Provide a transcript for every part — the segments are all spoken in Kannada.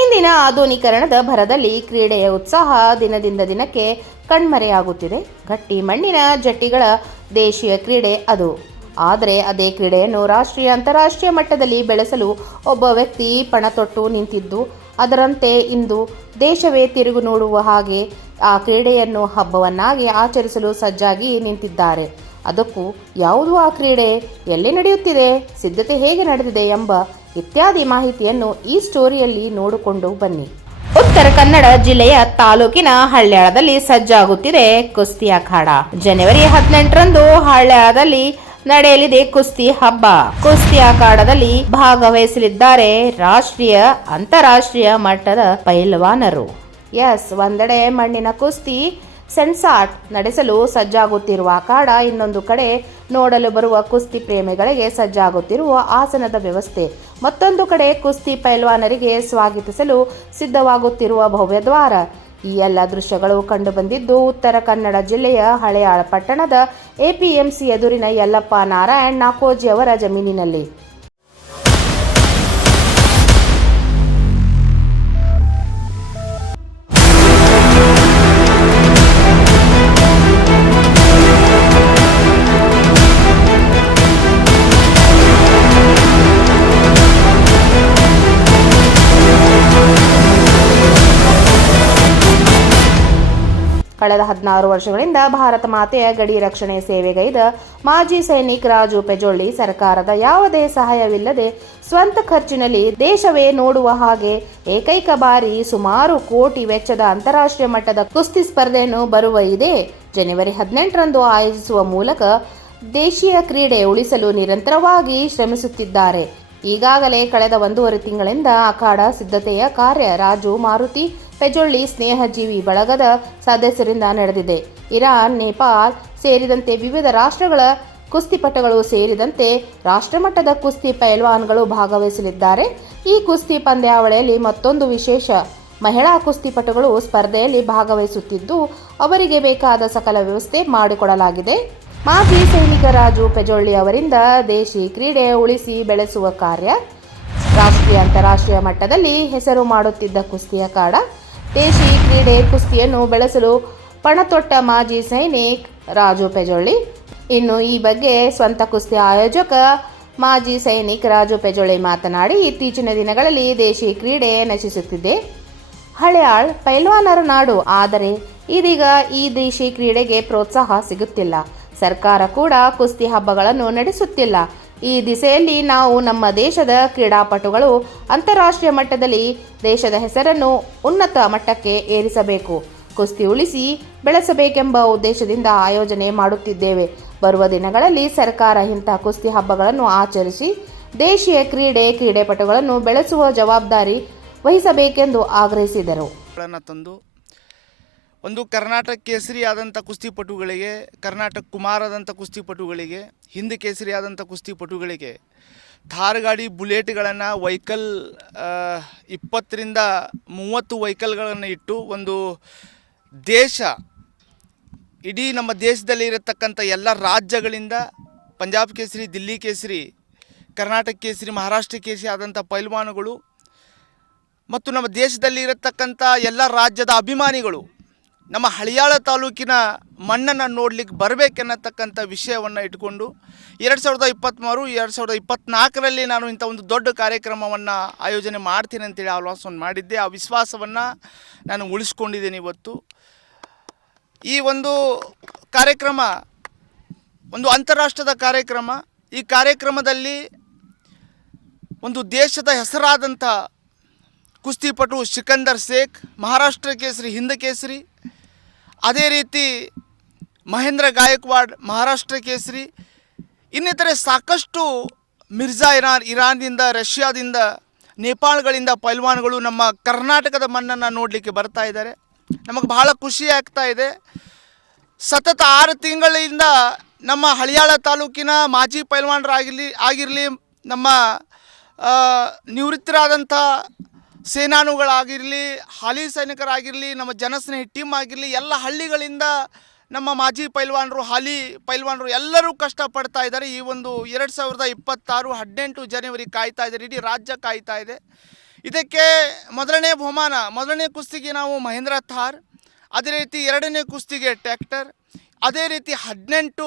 ಇಂದಿನ ಆಧುನೀಕರಣದ ಭರದಲ್ಲಿ ಕ್ರೀಡೆಯ ಉತ್ಸಾಹ ದಿನದಿಂದ ದಿನಕ್ಕೆ ಕಣ್ಮರೆಯಾಗುತ್ತಿದೆ. ಗಟ್ಟಿ ಮಣ್ಣಿನ ಜಟ್ಟಿಗಳ ದೇಶೀಯ ಕ್ರೀಡೆ ಅದು. ಆದರೆ ಅದೇ ಕ್ರೀಡೆಯನ್ನು ರಾಷ್ಟ್ರೀಯ ಅಂತಾರಾಷ್ಟ್ರೀಯ ಮಟ್ಟದಲ್ಲಿ ಬೆಳೆಸಲು ಒಬ್ಬ ವ್ಯಕ್ತಿ ಪಣ ತೊಟ್ಟು ನಿಂತಿದ್ದು, ಅದರಂತೆ ಇಂದು ದೇಶವೇ ತಿರುಗು ನೋಡುವ ಹಾಗೆ ಆ ಕ್ರೀಡೆಯನ್ನು ಹಬ್ಬವನ್ನಾಗಿ ಆಚರಿಸಲು ಸಜ್ಜಾಗಿ ನಿಂತಿದ್ದಾರೆ. ಅದಕ್ಕೂ ಯಾವುದು ಆ ಕ್ರೀಡೆ, ಎಲ್ಲಿ ನಡೆಯುತ್ತಿದೆ, ಸಿದ್ಧತೆ ಹೇಗೆ ನಡೆದಿದೆ ಎಂಬ ಇತ್ಯಾದಿ ಮಾಹಿತಿಯನ್ನು ಈ ಸ್ಟೋರಿಯಲ್ಲಿ ನೋಡಿಕೊಂಡು ಬನ್ನಿ. ಉತ್ತರ ಕನ್ನಡ ಜಿಲ್ಲೆಯ ತಾಲೂಕಿನ ಹಳ್ಯಾಳದಲ್ಲಿ ಸಜ್ಜಾಗುತ್ತಿದೆ ಕುಸ್ತಿ ಅಖಾಡ. ಜನವರಿ 18ರಂದು ಹಳ್ಯಾಳದಲ್ಲಿ ನಡೆಯಲಿದೆ ಕುಸ್ತಿ ಹಬ್ಬ. ಕುಸ್ತಿ ಅಖಾಡದಲ್ಲಿ ಭಾಗವಹಿಸಲಿದ್ದಾರೆ ರಾಷ್ಟ್ರೀಯ ಅಂತಾರಾಷ್ಟ್ರೀಯ ಮಟ್ಟದ ಪೈಲ್ವಾನರು. ಒಂದೆಡೆ ಮಣ್ಣಿನ ಕುಸ್ತಿ ಸೆಣಸಾಟ ನಡೆಸಲು ಸಜ್ಜಾಗುತ್ತಿರುವ ಅಖಾಡ, ಇನ್ನೊಂದು ಕಡೆ ನೋಡಲು ಬರುವ ಕುಸ್ತಿ ಪ್ರೇಮಿಗಳಿಗೆ ಸಜ್ಜಾಗುತ್ತಿರುವ ಆಸನದ ವ್ಯವಸ್ಥೆ, ಮತ್ತೊಂದು ಕಡೆ ಕುಸ್ತಿ ಪೈಲ್ವಾನರಿಗೆ ಸ್ವಾಗತಿಸಲು ಸಿದ್ಧವಾಗುತ್ತಿರುವ ಭವ್ಯ ದ್ವಾರ. ಈ ಎಲ್ಲ ದೃಶ್ಯಗಳು ಕಂಡುಬಂದಿದ್ದು ಉತ್ತರ ಕನ್ನಡ ಜಿಲ್ಲೆಯ ಹಳೆಯಾಳ ಪಟ್ಟಣದ ಎಪಿಎಂಸಿ ಎದುರಿನ ಯಲ್ಲಪ್ಪ ನಾರಾಯಣ್ ನಾಕೋಜಿ ಅವರ ಜಮೀನಿನಲ್ಲಿ. ಕಳೆದ 16 ವರ್ಷಗಳಿಂದ ಭಾರತ ಮಾತೆಯ ಗಡಿ ರಕ್ಷಣೆ ಸೇವೆಗೈದ ಮಾಜಿ ಸೈನಿಕ ರಾಜು ಪೆಜೊಳ್ಳಿ ಸರ್ಕಾರದ ಯಾವುದೇ ಸಹಾಯವಿಲ್ಲದೆ ಸ್ವಂತ ಖರ್ಚಿನಲ್ಲಿ ದೇಶವೇ ನೋಡುವ ಹಾಗೆ ಏಕೈಕ ಬಾರಿ ಸುಮಾರು ಕೋಟಿ ವೆಚ್ಚದ ಅಂತಾರಾಷ್ಟ್ರೀಯ ಮಟ್ಟದ ಕುಸ್ತಿ ಸ್ಪರ್ಧೆಯನ್ನು ಬರುವ ಇದೇ ಜನವರಿ 18ರಂದು ಆಯೋಜಿಸುವ ಮೂಲಕ ದೇಶೀಯ ಕ್ರೀಡೆ ಉಳಿಸಲು ನಿರಂತರವಾಗಿ ಶ್ರಮಿಸುತ್ತಿದ್ದಾರೆ. ಈಗಾಗಲೇ ಕಳೆದ 1.5 ತಿಂಗಳಿಂದ ಅಖಾಡ ಸಿದ್ಧತೆಯ ಕಾರ್ಯ ರಾಜು ಮಾರುತಿ ಪೆಜೊಳ್ಳಿ ಸ್ನೇಹಜೀವಿ ಬಳಗದ ಸದಸ್ಯರಿಂದ ನಡೆದಿದೆ. ಇರಾನ್, ನೇಪಾಳ ಸೇರಿದಂತೆ ವಿವಿಧ ರಾಷ್ಟ್ರಗಳ ಕುಸ್ತಿಪಟುಗಳು ಸೇರಿದಂತೆ ರಾಷ್ಟ್ರಮಟ್ಟದ ಕುಸ್ತಿ ಪೈಲ್ವಾನ್ಗಳು ಭಾಗವಹಿಸಲಿದ್ದಾರೆ. ಈ ಕುಸ್ತಿ ಪಂದ್ಯಾವಳಿಯಲ್ಲಿ ಮತ್ತೊಂದು ವಿಶೇಷ, ಮಹಿಳಾ ಕುಸ್ತಿಪಟುಗಳು ಸ್ಪರ್ಧೆಯಲ್ಲಿ ಭಾಗವಹಿಸುತ್ತಿದ್ದು ಅವರಿಗೆ ಬೇಕಾದ ಸಕಲ ವ್ಯವಸ್ಥೆ ಮಾಡಿಕೊಡಲಾಗಿದೆ. ಮಾಜಿ ಸೈನಿಕ ರಾಜು ಪೆಜೊಳ್ಳಿ ಅವರಿಂದ ದೇಶಿ ಕ್ರೀಡೆ ಉಳಿಸಿ ಬೆಳೆಸುವ ಕಾರ್ಯ, ರಾಷ್ಟ್ರೀಯ ಅಂತಾರಾಷ್ಟ್ರೀಯ ಮಟ್ಟದಲ್ಲಿ ಹೆಸರು ಮಾಡುತ್ತಿದ್ದ ಕುಸ್ತಿ ಅಖಾಡ, ದೇಶಿ ಕ್ರೀಡೆ ಕುಸ್ತಿಯನ್ನು ಬೆಳೆಸಲು ಪಣತೊಟ್ಟ ಮಾಜಿ ಸೈನಿಕ್ ರಾಜು ಪೆಜೊಳ್ಳಿ. ಇನ್ನು ಈ ಬಗ್ಗೆ ಸ್ವಂತ ಕುಸ್ತಿ ಆಯೋಜಕ ಮಾಜಿ ಸೈನಿಕ್ ರಾಜು ಪೆಜೊಳ್ಳಿ ಮಾತನಾಡಿ, ಇತ್ತೀಚಿನ ದಿನಗಳಲ್ಲಿ ದೇಶಿ ಕ್ರೀಡೆ ನಶಿಸುತ್ತಿದೆ. ಹಳ್ಯಾಳ್ ಪೈಲ್ವಾನರ ನಾಡು, ಆದರೆ ಇದೀಗ ಈ ದೇಶಿ ಕ್ರೀಡೆಗೆ ಪ್ರೋತ್ಸಾಹ ಸಿಗುತ್ತಿಲ್ಲ. ಸರ್ಕಾರ ಕೂಡ ಕುಸ್ತಿ ಹಬ್ಬಗಳನ್ನು ನಡೆಸುತ್ತಿಲ್ಲ. ಈ ದಿಸೆಯಲ್ಲಿ ನಾವು ನಮ್ಮ ದೇಶದ ಕ್ರೀಡಾಪಟುಗಳು ಅಂತಾರಾಷ್ಟ್ರೀಯ ಮಟ್ಟದಲ್ಲಿ ದೇಶದ ಹೆಸರನ್ನು ಉನ್ನತ ಮಟ್ಟಕ್ಕೆ ಏರಿಸಬೇಕು, ಕುಸ್ತಿ ಉಳಿಸಿ ಬೆಳೆಸಬೇಕೆಂಬ ಉದ್ದೇಶದಿಂದ ಆಯೋಜನೆ ಮಾಡುತ್ತಿದ್ದೇವೆ. ಬರುವ ದಿನಗಳಲ್ಲಿ ಸರ್ಕಾರ ಇಂಥ ಕುಸ್ತಿ ಹಬ್ಬಗಳನ್ನು ಆಚರಿಸಿ ದೇಶೀಯ ಕ್ರೀಡಾಪಟುಗಳನ್ನು ಬೆಳೆಸುವ ಜವಾಬ್ದಾರಿ ವಹಿಸಬೇಕೆಂದು ಆಗ್ರಹಿಸಿದರು. ಒಂದು ಕರ್ನಾಟಕ ಕೇಸರಿ ಆದಂಥ ಕುಸ್ತಿಪಟುಗಳಿಗೆ, ಕರ್ನಾಟಕ ಕುಮಾರದಂಥ ಕುಸ್ತಿಪಟುಗಳಿಗೆ, ಹಿಂದ್ ಕೇಸರಿ ಆದಂಥ ಕುಸ್ತಿಪಟುಗಳಿಗೆ ಥಾರ್ ಗಾಡಿ ಬುಲೆಟ್ಗಳನ್ನು ವೆಹಿಕಲ್ 20ರಿಂದ 30 ವೆಹಿಕಲ್ಗಳನ್ನು ಇಟ್ಟು ಒಂದು ದೇಶ, ಇಡೀ ನಮ್ಮ ದೇಶದಲ್ಲಿ ಇರತಕ್ಕಂಥ ಎಲ್ಲ ರಾಜ್ಯಗಳಿಂದ ಪಂಜಾಬ್ ಕೇಸರಿ, ದಿಲ್ಲಿ ಕೇಸರಿ, ಕರ್ನಾಟಕ ಕೇಸರಿ, ಮಹಾರಾಷ್ಟ್ರ ಕೇಸರಿ ಆದಂಥ ಪೈಲ್ವಾನುಗಳು ಮತ್ತು ನಮ್ಮ ದೇಶದಲ್ಲಿ ಇರತಕ್ಕಂಥ ಎಲ್ಲ ರಾಜ್ಯದ ಅಭಿಮಾನಿಗಳು ನಮ್ಮ ಹಳಿಯಾಳ ತಾಲೂಕಿನ ಮಣ್ಣನ್ನು ನೋಡಲಿಕ್ಕೆ ಬರಬೇಕೆನ್ನತಕ್ಕಂಥ ವಿಷಯವನ್ನು ಇಟ್ಕೊಂಡು 2023-2024ರಲ್ಲಿ ನಾನು ಇಂಥ ಒಂದು ದೊಡ್ಡ ಕಾರ್ಯಕ್ರಮವನ್ನು ಆಯೋಜನೆ ಮಾಡ್ತೀನಿ ಅಂತೇಳಿ ಆಲೋಚನೆ ಮಾಡಿದ್ದೆ. ಆ ವಿಶ್ವಾಸವನ್ನು ನಾನು ಉಳಿಸ್ಕೊಂಡಿದ್ದೇನೆ. ಇವತ್ತು ಈ ಒಂದು ಕಾರ್ಯಕ್ರಮ ಒಂದು ಅಂತಾರಾಷ್ಟ್ರದ ಕಾರ್ಯಕ್ರಮ. ಈ ಕಾರ್ಯಕ್ರಮದಲ್ಲಿ ಒಂದು ದೇಶದ ಹೆಸರಾದಂಥ ಕುಸ್ತಿಪಟು ಸಿಕಂದರ್ ಶೇಖ್, ಮಹಾರಾಷ್ಟ್ರ ಕೇಸರಿ, ಹಿಂದ್ ಕೇಸರಿ, ಅದೇ ರೀತಿ ಮಹೇಂದ್ರ ಗಾಯಕ್ವಾಡ್, ಮಹಾರಾಷ್ಟ್ರ ಕೇಸರಿ, ಇನ್ನಿತರೆ ಸಾಕಷ್ಟು ಮಿರ್ಜಾ ಇರಾನ್ದಿಂದ, ರಷ್ಯಾದಿಂದ, ನೇಪಾಳಗಳಿಂದ ಪೈಲ್ವಾನ್ಗಳು ನಮ್ಮ ಕರ್ನಾಟಕದ ಮಣ್ಣನ್ನು ನೋಡಲಿಕ್ಕೆ ಬರ್ತಾ ಇದ್ದಾರೆ. ನಮಗೆ ಬಹಳ ಖುಷಿ ಆಗ್ತಾ ಇದೆ. ಸತತ 6 ತಿಂಗಳಿಂದ ನಮ್ಮ ಹಳಿಯಾಳ ತಾಲೂಕಿನ ಮಾಜಿ ಪೈಲ್ವಾನರಾಗಿರಲಿ, ನಮ್ಮ ನಿವೃತ್ತರಾದಂಥ ಸೇನಾನುಗಳಾಗಿರಲಿ, ಹಾಲಿ ಸೈನಿಕರಾಗಿರಲಿ, ನಮ್ಮ ಜನಸ್ನೇಹಿ ಟೀಮ್ ಆಗಿರಲಿ, ಎಲ್ಲ ಹಳ್ಳಿಗಳಿಂದ ನಮ್ಮ ಮಾಜಿ ಪೈಲ್ವಾನರು, ಹಾಲಿ ಪೈಲ್ವಾನರು ಎಲ್ಲರೂ ಕಷ್ಟಪಡ್ತಾ ಇದ್ದಾರೆ. ಈ ಒಂದು 2026 18 ಜನವರಿ ಕಾಯ್ತಾ ಇದ್ದಾರೆ. ಇಡೀ ರಾಜ್ಯ ಕಾಯ್ತಾ ಇದೆ. ಇದಕ್ಕೆ ಮೊದಲನೇ ಕುಸ್ತಿಗೆ ನಾವು ಮಹೇಂದ್ರ ಥಾರ್, ಅದೇ ರೀತಿ ಎರಡನೇ ಕುಸ್ತಿಗೆ ಟ್ರ್ಯಾಕ್ಟರ್, ಅದೇ ರೀತಿ 18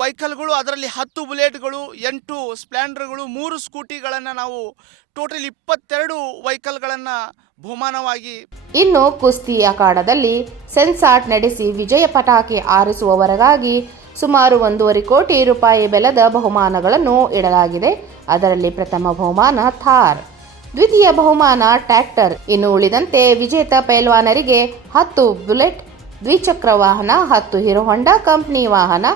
ವೆಹಿಕಲ್ಗಳು, ಅದರಲ್ಲಿ 10 ಬುಲೆಟ್ಗಳು, 8 ಸ್ಪ್ಲೆಂಡರ್ಗಳು, 3 ಸ್ಕೂಟಿಗಳನ್ನು ನಾವು ಟೋಟಲ್ 22 ವೆಹಿಕಲ್ಗಳನ್ನು ಬಹುಮಾನವಾಗಿ. ಇನ್ನು ಕುಸ್ತಿ ಅಖಾಡದಲ್ಲಿ ಸೆನ್ಸಾಟ್ ನಡೆಸಿ ವಿಜಯ ಪಟಾಕಿ ಆರಿಸುವವರೆಗಾಗಿ ಸುಮಾರು 1.5 ಕೋಟಿ ರೂಪಾಯಿ ಬೆಲೆದ ಬಹುಮಾನಗಳನ್ನು ಇಡಲಾಗಿದೆ. ಅದರಲ್ಲಿ ಪ್ರಥಮ ಬಹುಮಾನ ಥಾರ್, ದ್ವಿತೀಯ ಬಹುಮಾನ ಟ್ರ್ಯಾಕ್ಟರ್, ಇನ್ನು ಉಳಿದಂತೆ ವಿಜೇತ ಪೈಲ್ವಾನರಿಗೆ 10 ಬುಲೆಟ್ ದ್ವಿಚಕ್ರ ವಾಹನ, 10 ಹೀರೋ ಹೊಂಡಾ ಕಂಪನಿ ವಾಹನ,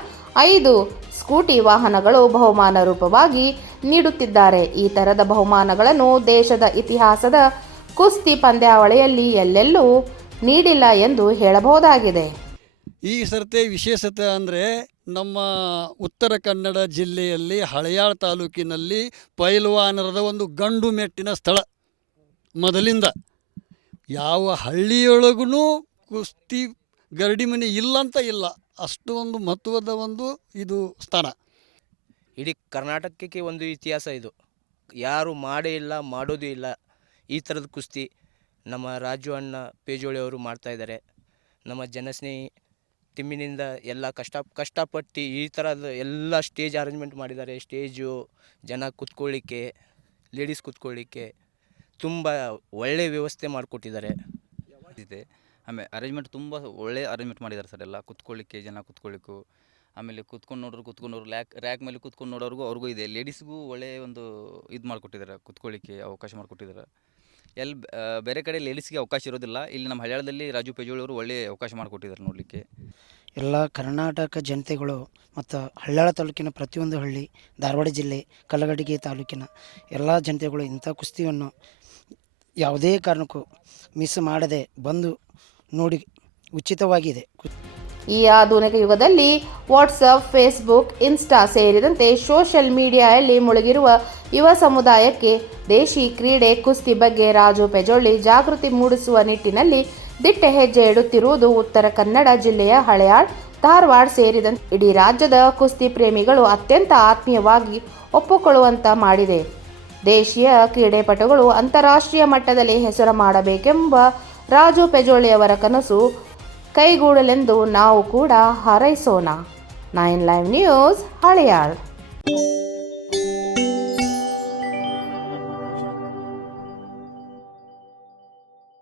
5 ಸ್ಕೂಟಿ ವಾಹನಗಳು ಬಹುಮಾನ ರೂಪವಾಗಿ ನೀಡುತ್ತಿದ್ದಾರೆ. ಈ ತರದ ಬಹುಮಾನಗಳನ್ನು ದೇಶದ ಇತಿಹಾಸದ ಕುಸ್ತಿ ಪಂದ್ಯಾವಳಿಯಲ್ಲಿ ಎಲ್ಲೆಲ್ಲೂ ನೀಡಿಲ್ಲ ಎಂದು ಹೇಳಬಹುದಾಗಿದೆ. ಈ ಸರ್ತಿ ವಿಶೇಷತೆ ಅಂದರೆ ನಮ್ಮ ಉತ್ತರ ಕನ್ನಡ ಜಿಲ್ಲೆಯಲ್ಲಿ ಹಳೆಯಾಳ ತಾಲೂಕಿನಲ್ಲಿ ಪೈಲ್ವಾನರದ ಒಂದು ಗಂಡು ಮೆಟ್ಟಿನ ಸ್ಥಳ. ಮೊದಲಿಂದ ಯಾವ ಹಳ್ಳಿಯೊಳಗೂ ಕುಸ್ತಿ ಗರಡಿ ಮನೆ ಇಲ್ಲಂತ ಇಲ್ಲ, ಅಷ್ಟು ಒಂದು ಮಹತ್ವದ ಒಂದು ಇದು ಸ್ಥಾನ. ಇಡೀ ಕರ್ನಾಟಕಕ್ಕೆ ಒಂದು ಇತಿಹಾಸ ಇದು. ಯಾರು ಮಾಡೇ ಇಲ್ಲ, ಮಾಡೋದು ಇಲ್ಲ ಈ ಥರದ ಕುಸ್ತಿ. ನಮ್ಮ ರಾಜು ಅಣ್ಣ ಪೇಜೋಳಿ ಅವರು ಮಾಡ್ತಾಯಿದ್ದಾರೆ. ನಮ್ಮ ಜನಸ್ನೇಹಿ ಟಿಮ್ಮಿನಿಂದ ಎಲ್ಲ ಕಷ್ಟಪಟ್ಟು ಈ ಥರದ ಎಲ್ಲ ಸ್ಟೇಜ್ ಅರೇಂಜ್ಮೆಂಟ್ ಮಾಡಿದ್ದಾರೆ. ಸ್ಟೇಜು, ಜನ ಕೂತ್ಕೊಳ್ಳಿಕ್ಕೆ, ಲೇಡೀಸ್ ಕೂತ್ಕೊಳ್ಳಿಕ್ಕೆ ತುಂಬ ಒಳ್ಳೆಯ ವ್ಯವಸ್ಥೆ ಮಾಡಿಕೊಟ್ಟಿದ್ದಾರೆ. ಇದೆ ಆಮೇಲೆ ಅರೇಂಜ್ಮೆಂಟ್ ತುಂಬ ಒಳ್ಳೆ ಅರೇಂಜ್ಮೆಂಟ್ ಮಾಡಿದ್ದಾರೆ ಸರ್. ಎಲ್ಲ ಕೂತ್ಕೊಳ್ಳಿಕ್ಕೆ, ಜನ ಕೂತ್ಕೊಳ್ಳಿಕ್ಕೂ, ಆಮೇಲೆ ಕೂತ್ಕೊಂಡು ರ್ಯಾಕ್ ಮೇಲೆ ಕೂತ್ಕೊಂಡು ನೋಡೋರಿಗೂ ಅವ್ರಿಗೂ ಇದೆ. ಲೇಡೀಸ್ಗೂ ಒಳ್ಳೆಯ ಒಂದು ಇದು ಮಾಡಿಕೊಟ್ಟಿದ್ದಾರೆ, ಕೂತ್ಕೊಳ್ಳಿಕ್ಕೆ ಅವಕಾಶ ಮಾಡಿಕೊಟ್ಟಿದ್ದಾರೆ. ಬೇರೆ ಕಡೆ ಲೇಡೀಸ್ಗೆ ಅವಕಾಶ ಇರೋದಿಲ್ಲ, ಇಲ್ಲಿ ನಮ್ಮ ಹಳ್ಯಾಳದಲ್ಲಿ ರಾಜು ಪೇಜೋಳಿ ಅವರು ಒಳ್ಳೆಯ ಅವಕಾಶ ಮಾಡಿಕೊಟ್ಟಿದ್ದಾರೆ ನೋಡಲಿಕ್ಕೆ. ಎಲ್ಲ ಕರ್ನಾಟಕ ಜನತೆಗಳು ಮತ್ತು ಹಳ್ಯಾಳ ತಾಲೂಕಿನ ಪ್ರತಿಯೊಂದು ಹಳ್ಳಿ, ಧಾರವಾಡ ಜಿಲ್ಲೆ ಕಲ್ಲಗಡಿಗೆ ತಾಲೂಕಿನ ಎಲ್ಲ ಜನತೆಗಳು ಇಂಥ ಕುಸ್ತಿಯನ್ನು ಯಾವುದೇ ಕಾರಣಕ್ಕೂ ಮಿಸ್ ಮಾಡದೆ ಬಂದು ನೋಡಿ, ಉಚಿತವಾಗಿದೆ. ಈ ಆಧುನಿಕ ಯುಗದಲ್ಲಿ ವಾಟ್ಸಪ್, ಫೇಸ್ಬುಕ್, ಇನ್ಸ್ಟಾ ಸೇರಿದಂತೆ ಸೋಷಿಯಲ್ ಮೀಡಿಯಾದಲ್ಲಿ ಮುಳುಗಿರುವ ಯುವ ಸಮುದಾಯಕ್ಕೆ ದೇಶಿ ಕ್ರೀಡೆ ಕುಸ್ತಿ ಬಗ್ಗೆ ರಾಜು ಪೇಜೋಳಿ ಜಾಗೃತಿ ಮೂಡಿಸುವ ನಿಟ್ಟಿನಲ್ಲಿ ದಿಟ್ಟ ಹೆಜ್ಜೆ ಇಡುತ್ತಿರುವುದು ಉತ್ತರ ಕನ್ನಡ ಜಿಲ್ಲೆಯ ಹಳೆಯಾಳ್, ಧಾರವಾಡ ಸೇರಿದಂತೆ ಇಡೀ ರಾಜ್ಯದ ಕುಸ್ತಿ ಪ್ರೇಮಿಗಳು ಅತ್ಯಂತ ಆತ್ಮೀಯವಾಗಿ ಒಪ್ಪಿಕೊಳ್ಳುವಂತ ಮಾಡಿದೆ. ದೇಶೀಯ ಕ್ರೀಡಾಪಟುಗಳು ಅಂತಾರಾಷ್ಟ್ರೀಯ ಮಟ್ಟದಲ್ಲಿ ಹೆಸರು ಮಾಡಬೇಕೆಂಬ ರಾಜು ಪೇಜೋಳಿಯವರ ಕನಸು ಕೈಗೂಡಲೆಂದು ನಾವು ಕೂಡ ಹಾರೈಸೋಣ. 9 ಲೈವ್ ನ್ಯೂಸ್, ಹಳೆಯಾಳ್.